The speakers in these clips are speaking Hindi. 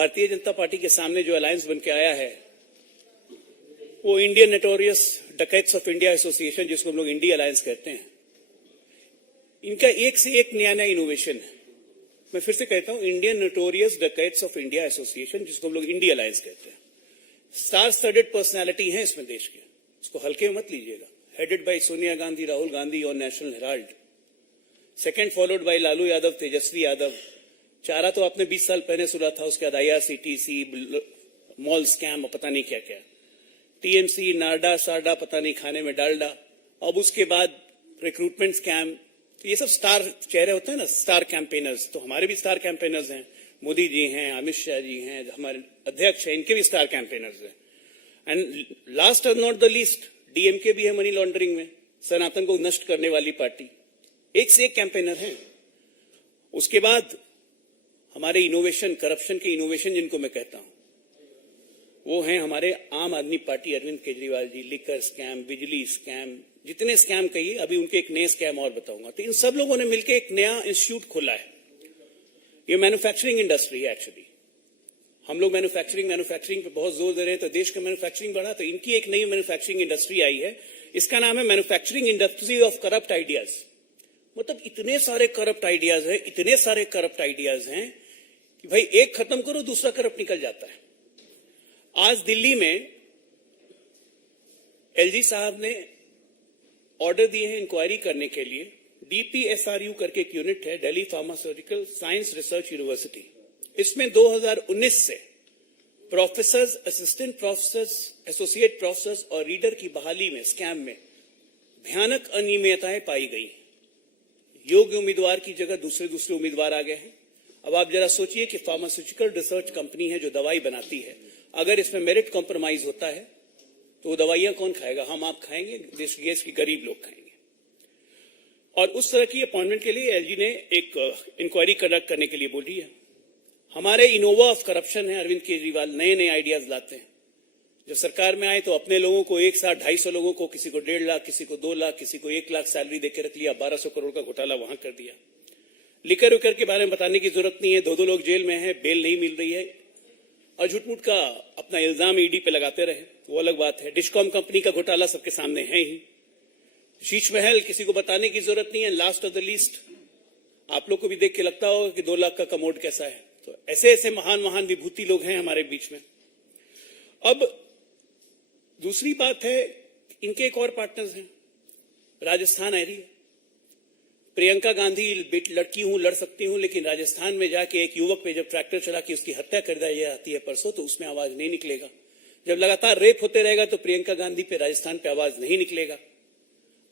भारतीय जनता पार्टी के सामने जो अलायंस बन के आया है वो Indian notorious dacoits of India association, जिसको हम लोग इंडिया अलायंस कहते हैं, इनका एक से एक नया नया इनोवेशन है। मैं फिर से कहता हूं, Indian notorious dacoits of India association, जिसको हम लोग इंडिया अलायंस कहते हैं। स्टार स्टडेड पर्सनैलिटी है इसमें देश के, उसको हल्के में मत लीजिएगा। हेडेड बाय सोनिया गांधी, राहुल गांधी और National Herald, second followed by Lalu Yadav, Tejashwi Yadav. चारा तो आपने 20 साल पहले सुना था, उसके बाद IRCTC, मॉल स्कैम, पता नहीं क्या क्या, TMC, नाडा साडा, पता नहीं खाने में डालडा, अब उसके बाद रिक्रूटमेंट स्कैम। तो ये सब स्टार चेहरे होते हैं ना, स्टार कैंपेनर्स। तो हमारे भी स्टार कैंपेनर्स हैं, मोदी जी हैं, अमित शाह जी हैं, हमारे अध्यक्ष हैं, इनके भी स्टार कैंपेनर्स हैं। एंड लास्ट और नॉट द लीस्ट, DMK भी है मनी लॉन्ड्रिंग में, सनातन को नष्ट करने वाली पार्टी। एक से एक कैंपेनर है। उसके बाद हमारे इनोवेशन, करप्शन के इनोवेशन जिनको मैं कहता हूं, वो हैं हमारे आम आदमी party, Arvind Kejriwal ji. Liquor scam, बिजली स्कैम, जितने स्कैम कहिए, अभी उनके एक नए स्कैम और बताऊंगा। तो इन सब लोगों ने मिलकर एक नया इंस्टीट्यूट खोला है। ये मैन्युफैक्चरिंग इंडस्ट्री है एक्चुअली। हम लोग मैन्युफैक्चरिंग पे बहुत जोर दे रहे हैं, तो देश का मैन्युफैक्चरिंग बढ़ा, तो इनकी एक नई मैन्युफैक्चरिंग इंडस्ट्री आई है। इसका नाम है manufacturing industry of corrupt ideas. मतलब इतने सारे करप्ट आइडियाज हैं, इतने सारे करप्ट आइडियाज हैं कि भाई एक खत्म करो, दूसरा करप्ट निकल जाता है। आज दिल्ली में LG साहब ने ऑर्डर दिए हैं इंक्वायरी करने के लिए। DPSRU करके एक यूनिट है, Delhi pharmaceutical science research university. इसमें 2019 से professors, assistant professors, associate professors और रीडर की बहाली में, स्कैम में भयानक अनियमितताएं पाई गई। योग्य उम्मीदवार की जगह दूसरे उम्मीदवार आ गए हैं। अब आप जरा सोचिए कि फार्मास्यूटिकल रिसर्च कंपनी है जो दवाई बनाती है, अगर इसमें मेरिट कॉम्प्रोमाइज होता है तो वो दवाइयां कौन खाएगा? हम आप खाएंगे, देश के गरीब लोग खाएंगे। और उस तरह की अपॉइंटमेंट के लिए LG ने एक इंक्वायरी कंडक्ट करने के लिए बोली है। हमारे इनोवा ऑफ करप्शन है अरविंद केजरीवाल, नए नए आइडियाज लाते हैं। जब सरकार में आए तो अपने लोगों को एक साथ 250 लोगों को, किसी को 1.5 लाख, किसी को 2 लाख, किसी को 1 लाख सैलरी देकर रख लिया। 1200 करोड़ का घोटाला वहां कर दिया। लिकर विकर के बारे में बताने की जरूरत नहीं है, 2 लोग जेल में हैं, बेल नहीं मिल रही है, और झूठ-मूठ का अपना इल्जाम ED पे लगाते रहे, वो अलग बात है। डिस्कॉम कंपनी का घोटाला सबके सामने है ही। शीश महल किसी को बताने की जरूरत नहीं है। लास्ट ऑफ द लिस्ट, आप लोग को भी देख के लगता होगा कि 2 लाख का कमोड कैसा है। तो ऐसे ऐसे महान महान विभूति लोग हैं हमारे बीच में। अब दूसरी बात है, इनके एक और पार्टनर्स हैं, राजस्थान एरिया। प्रियंका गांधी लड़की हूं, लड़ सकती हूं, लेकिन राजस्थान में जाके एक युवक पे जब ट्रैक्टर चला के उसकी हत्या कर दी जाती है परसों, तो उसमें आवाज नहीं निकलेगा। जब लगातार रेप होते रहेगा तो प्रियंका गांधी पे राजस्थान पे आवाज नहीं निकलेगा।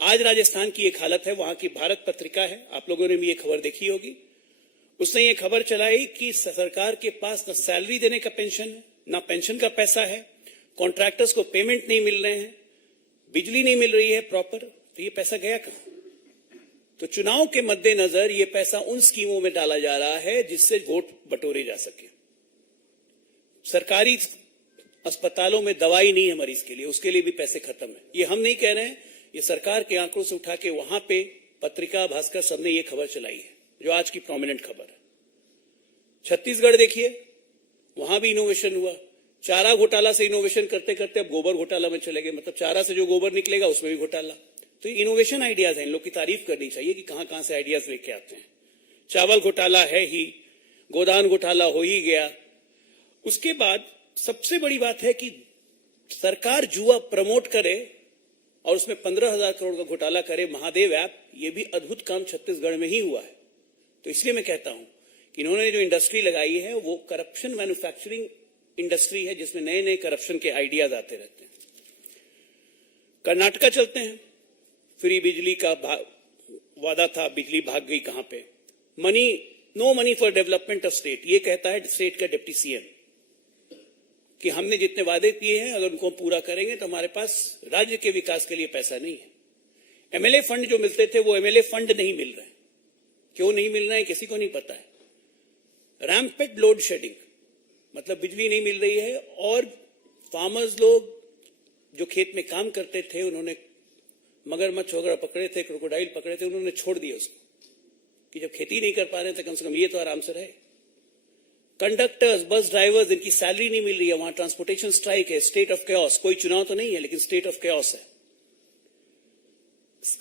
आज राजस्थान की एक हालत है, वहां की भारत पत्रिका है, आप लोगों ने भी ये खबर देखी होगी। उसने ये खबर चलाई कि सरकार के पास न सैलरी देने का पेंशन है, ना पेंशन का पैसा है, कॉन्ट्रैक्टर्स को पेमेंट नहीं मिल रहे हैं, बिजली नहीं मिल रही है प्रॉपर। तो ये पैसा गया कहां? तो चुनाव के मद्देनजर ये पैसा उन स्कीमों में डाला जा रहा है जिससे वोट बटोरे जा सके। सरकारी अस्पतालों में दवाई नहीं है मरीज के लिए, उसके लिए भी पैसे खत्म है। ये हम नहीं कह रहे हैं, ये सरकार के आंकड़ों से उठा के वहां पे पत्रिका, भास्कर सबने ये खबर चलाई है, जो आज की प्रोमिनेंट खबर है। छत्तीसगढ़ देखिए, वहां भी इनोवेशन हुआ। चारा घोटाला से इनोवेशन करते करते अब गोबर घोटाला में चले गए। मतलब चारा से जो गोबर निकलेगा उसमें भी घोटाला। तो इनोवेशन आइडियाज हैं, इन लोग की तारीफ करनी चाहिए कि कहां कहां से आइडियाज लेके आते हैं। चावल घोटाला है ही, गोदान घोटाला हो ही गया। उसके बाद सबसे बड़ी बात है कि सरकार जुआ प्रमोट करे और उसमें 15,000 करोड़ का घोटाला करे। महादेव ऐप, ये भी अद्भुत काम छत्तीसगढ़ में ही हुआ है। तो इसलिए मैं कहता हूं कि इन्होंने जो इंडस्ट्री लगाई है वो करप्शन मैन्युफैक्चरिंग इंडस्ट्री है, जिसमें नए नए करप्शन के आइडियाज आते रहते हैं। कर्नाटका चलते हैं। फ्री बिजली का वादा था, बिजली भाग गई कहां पे? No money for development of state, ये कहता है स्टेट का डिप्टी CM कि हमने जितने वादे किए हैं अगर उनको पूरा करेंगे तो हमारे पास राज्य के विकास के लिए पैसा नहीं है। MLA फंड जो मिलते थे वो MLA फंड नहीं मिल रहे। क्यों नहीं मिल रहे हैं किसी को नहीं पता है। रैम्पेड लोड शेडिंग, मतलब बिजली नहीं मिल रही है, और फार्मर्स लोग जो खेत में काम करते थे, उन्होंने मगरमच्छ वगैरह पकड़े थे, क्रोकोडाइल पकड़े थे, उन्होंने छोड़ दिया उसको कि जब खेती नहीं कर पा रहे थे कम से कम ये तो आराम से रहे। कंडक्टर्स, बस ड्राइवर्स, इनकी सैलरी नहीं मिल रही है, वहां ट्रांसपोर्टेशन स्ट्राइक है, स्टेट ऑफ कैओस। कोई चुनाव तो नहीं है, लेकिन स्टेट ऑफ कैओस है।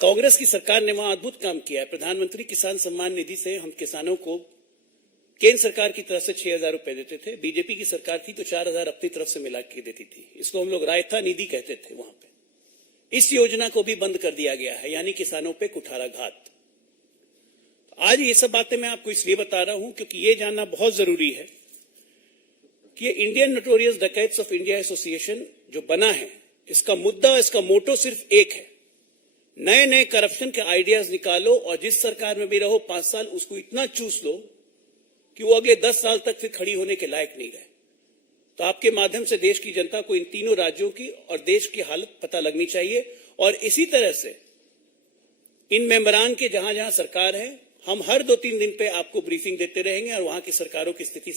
कांग्रेस की सरकार ने वहां अद्भुत काम किया है। प्रधानमंत्री किसान सम्मान निधि से हम किसानों को केंद्र सरकार की तरफ से 6,000 रुपए देते थे। बीजेपी की सरकार थी तो 4,000 अपनी तरफ से मिला के देती थी। इसको हम लोग रायता निधि कहते थे वहां पे। इस योजना को भी बंद कर दिया गया है, यानी किसानों पे कुठाराघात। आज ये सब बातें मैं आपको इसलिए बता रहा हूं क्योंकि ये जानना बहुत जरूरी है कि ये Indian notorious dacoits of India association जो बना है, इसका मुद्दा, इसका मोटो सिर्फ एक है, नए नए करप्शन के आइडियाज निकालो और जिस सरकार में भी रहो 5 साल उसको इतना चूस लो कि वो अगले 10 साल तक फिर खड़ी होने के लायक नहीं रहे। तो आपके माध्यम से देश की जनता को इन तीनों राज्यों की और देश की हालत पता लगनी चाहिए। और इसी तरह से इन मेंबरान के जहां जहां सरकार है, हम हर 2-3 दिन पे आपको ब्रीफिंग देते रहेंगे और वहां की सरकारों की स्थिति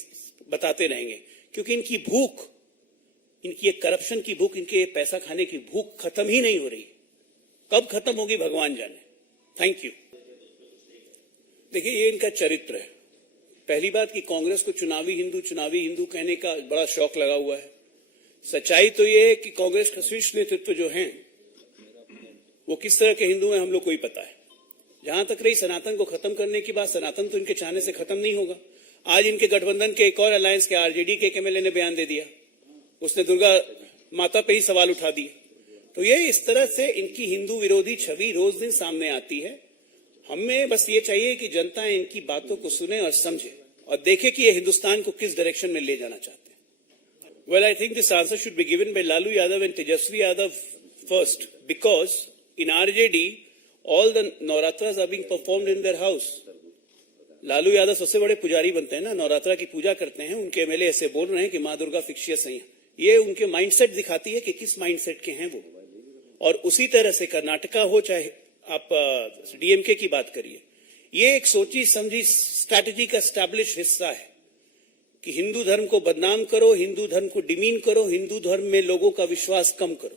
बताते रहेंगे, क्योंकि इनकी भूख, इनकी एक करप्शन की भूख, इनके पैसा खाने की भूख खत्म ही नहीं हो रही। कब खत्म होगी भगवान जाने। Thank you. देखिए, ये इनका चरित्र है। पहली बात कि कांग्रेस को चुनावी हिंदू कहने का बड़ा शौक लगा हुआ है। सच्चाई तो ये है कि कांग्रेस का शीर्ष नेतृत्व जो है वो किस तरह के हिंदू हैं हम लोग को ही पता है। जहां तक रही सनातन को खत्म करने की बात, सनातन तो इनके चाहने से खत्म नहीं होगा। आज इनके गठबंधन के एक और अलायंस के आरजेडी के एमएलए ने बयान दे दिया, उसने दुर्गा माता पे ही सवाल उठा दिए। तो ये इस तरह से इनकी हिंदू विरोधी छवि रोज दिन सामने आती है। हमें बस ये चाहिए कि जनता इनकी बातों को सुने और समझे और देखे कि ये हिंदुस्तान को किस डायरेक्शन में ले जाना चाहते हैं। Well, I think this answer should be given by Lalu Yadav and Tejashwi Yadav first, because in RJD all the navratras are being performed in their house. Lalu Yadav सबसे बड़े पुजारी बनते हैं ना, नवरात्रा की पूजा करते हैं। उनके एमएलए ऐसे बोल रहे हैं कि माँ दुर्गा फिक्शियस हैं। ये उनके माइंडसेट दिखाती है कि किस माइंडसेट के हैं वो। और उसी तरह से कर्नाटका हो, चाहे आप डीएमके की बात करिए, ये एक सोची समझी स्ट्रैटेजी का एस्टैब्लिश हिस्सा है कि हिंदू धर्म को बदनाम करो, हिंदू धर्म को डिमीन करो, हिंदू धर्म में लोगों का विश्वास कम करो।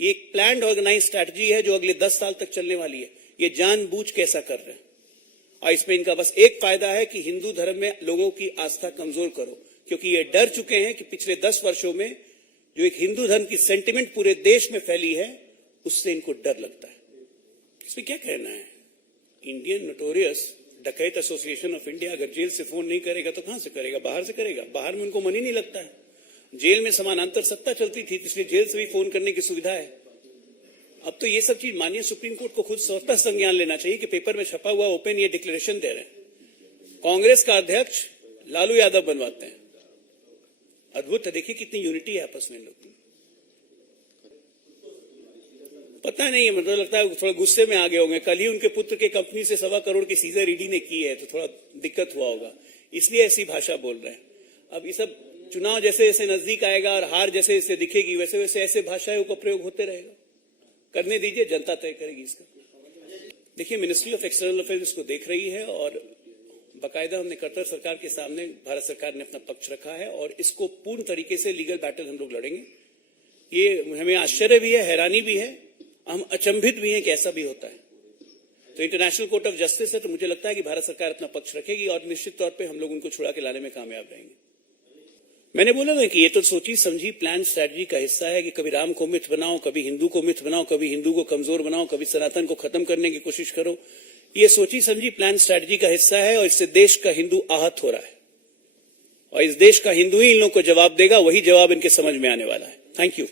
ये एक प्लान्ड ऑर्गेनाइज स्ट्रैटेजी है जो अगले 10 साल तक चलने वाली है। ये जानबूझ के ऐसा कर रहे हैं और इसमें इनका बस एक फायदा है कि हिंदू धर्म में लोगों की आस्था कमजोर करो, क्योंकि ये डर चुके हैं कि पिछले 10 वर्षों में जो एक हिंदू धर्म की सेंटिमेंट पूरे देश में फैली है, उससे इनको डर लगता है। इसमें क्या कहना है? इंडियन नोटोरियस डकैत एसोसिएशन ऑफ इंडिया अगर जेल से फोन नहीं करेगा तो कहां से करेगा? बाहर से करेगा। बाहर में उनको मन ही नहीं लगता है। जेल में समानांतर सत्ता चलती थी, इसलिए जेल से भी फोन करने की सुविधा है। अब तो ये सब चीज माननीय सुप्रीम कोर्ट को खुद स्वतः संज्ञान लेना चाहिए कि पेपर में छपा हुआ ओपन ये डिक्लेरेशन दे रहे हैं। कांग्रेस का अध्यक्ष लालू यादव बनवाते हैं। अद्भुत है। देखिए कितनी यूनिटी है आपस में लोग। पता नहीं, मतलब लगता है थोड़ा गुस्से में आ गए होंगे। कल ही उनके पुत्र के कंपनी से 1.25 करोड़ की सीजर ईडी ने की है, तो थोड़ा दिक्कत हुआ होगा, इसलिए ऐसी भाषा बोल रहे हैं। अब ये सब चुनाव जैसे जैसे नजदीक आएगा और हार जैसे जैसे दिखेगी, वैसे वैसे ऐसे भाषाओं का प्रयोग होते रहेगा। करने दीजिए, जनता तय करेगी इसका। देखिए, मिनिस्ट्री ऑफ एक्सटर्नल अफेयर्स इसको देख रही है और बाकायदा हमने कतर सरकार के सामने भारत सरकार ने अपना पक्ष रखा है और इसको पूर्ण तरीके से लीगल बैटल हम लोग लड़ेंगे। ये हमें आश्चर्य भी है, हैरानी भी है, हम अचंभित भी हैं कि ऐसा भी होता है। तो इंटरनेशनल कोर्ट ऑफ जस्टिस है, तो मुझे लगता है कि भारत सरकार अपना पक्ष रखेगी और निश्चित तौर पे हम लोग उनको छुड़ा के लाने में कामयाब रहेंगे। मैंने बोला ना कि ये तो सोची समझी प्लान स्ट्रैटेजी का हिस्सा है कि कभी राम को मिथ बनाओ, कभी हिंदू को मिथ बनाओ, कभी हिंदू को कमजोर बनाओ, कभी सनातन को खत्म करने की कोशिश करो। ये सोची समझी प्लान स्ट्रैटेजी का हिस्सा है और इससे देश का हिंदू आहत हो रहा है और इस देश का हिंदू ही इन लोगों को जवाब देगा। वही जवाब इनके समझ में आने वाला है। Thank you.